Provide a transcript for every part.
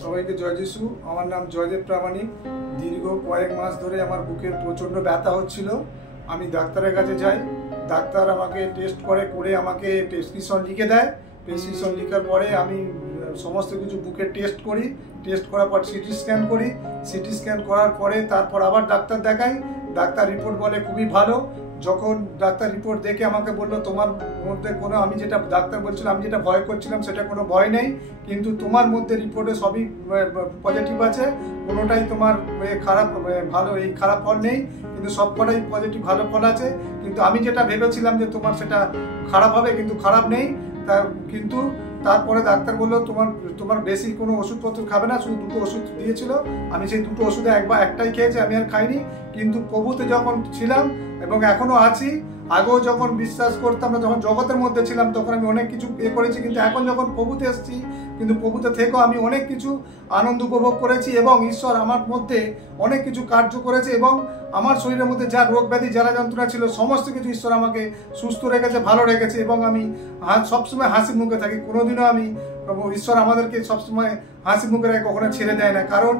সবাইকে জয় যিশু। আমার নাম জয়দেব প্রামাণিক। দীর্ঘ কয়েক মাস ধরে আমার বুকের প্রচণ্ড ব্যথা হচ্ছিল। আমি ডাক্তারের কাছে যাই, ডাক্তার আমাকে টেস্ট করে আমাকে প্রেসক্রিপশন লিখে দেয়। প্রেসক্রিপশন লেখার পরে আমি সমস্ত কিছু বুকের টেস্ট করি। টেস্ট করার পর সিটি স্ক্যান করি। সিটি স্ক্যান করার পরে তারপর আবার ডাক্তার দেখাই। ডাক্তার রিপোর্ট বলে খুবই ভালো। যখন ডাক্তার রিপোর্ট দেখে আমাকে বললো তোমার মধ্যে কোনো, আমি যেটা ডাক্তার বলছিলাম, আমি যেটা ভয় করছিলাম সেটা কোনো ভয় নেই, কিন্তু তোমার মধ্যে রিপোর্টে সবই পজিটিভ আছে, কোনোটাই তোমার খারাপ ভালো এই খারাপ ফল নেই, কিন্তু সব কটাই পজিটিভ ভালো ফল আছে। কিন্তু আমি যেটা ভেবেছিলাম যে তোমার সেটা খারাপ হবে, কিন্তু খারাপ নেই। কিন্তু তারপরে ডাক্তার বললো তোমার বেশি কোনো ওষুধপত্র খাবে না, শুধু দুটো ওষুধ দিয়েছিল। আমি সেই দুটো ওষুধে একটাই খেয়েছি, আমি আর খাইনি। কিন্তু প্রভুতে যখন ছিলাম এবং এখনো আছি, আগেও যখন বিশ্বাস করতাম না, যখন জগতের মধ্যে ছিলাম তখন আমি অনেক কিছু করেছি, কিন্তু এখন যখন প্রভুতে এসেছি, কিন্তু প্রভুতে থেকেও আমি অনেক কিছু আনন্দ উপভোগ করেছি এবং ঈশ্বর আমার মধ্যে অনেক কিছু কার্য করেছে এবং আমার শরীরের মধ্যে যা রোগ ব্যাধি জ্বালা যন্ত্রণা ছিল সমস্ত কিছু ঈশ্বর আমাকে সুস্থ রেখেছে, ভালো রেখেছে এবং আমি সবসময় হাসি মুখে থাকি। কোনোদিনও আমি ঈশ্বর আমাদেরকে সবসময় হাসি মুখে রেখে কখনো ছেড়ে দেয় না, কারণ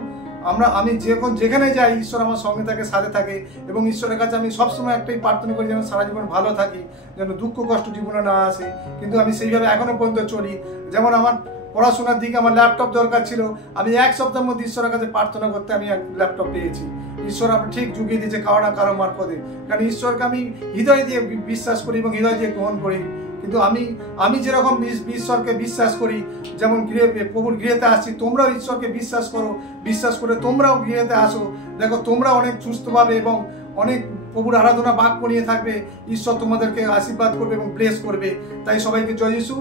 আমি যেখানে যাই ঈশ্বর আমার সঙ্গে থাকে, সাথে থাকে এবং ঈশ্বরের কাছে আমি সবসময় একটাই প্রার্থনা করি যেন সারা জীবন ভালো থাকি, যেন দুঃখ কষ্ট জীবনে না আসে। কিন্তু আমি সেইভাবে এখনো পর্যন্ত চলি। যেমন আমার পড়াশোনার দিকে আমার ল্যাপটপ দরকার ছিল, আমি 1 সপ্তাহের মধ্যে ঈশ্বরের কাছে প্রার্থনা করতে আমি এক ল্যাপটপ পেয়েছি। ঈশ্বর আমার ঠিক যুগিয়ে দিয়েছে কারো না কারো মারফতে, কারণ ঈশ্বরকে আমি হৃদয় দিয়ে বিশ্বাস করি এবং হৃদয় দিয়ে গ্রহণ করি। কিন্তু আমি যেরকম ঈশ্বরকে বিশ্বাস করি, যেমন প্রভুর গৃহেতে আসছি, তোমরাও ঈশ্বরকে বিশ্বাস করো, বিশ্বাস করে তোমরাও গৃহেতে আসো। দেখো তোমরা অনেক সুস্থভাবে এবং অনেক প্রভুর আরাধনা বাক্য নিয়ে থাকবে, ঈশ্বর তোমাদেরকে আশীর্বাদ করবে এবং ব্লেস করবে। তাই সবাইকে জয় যিশু।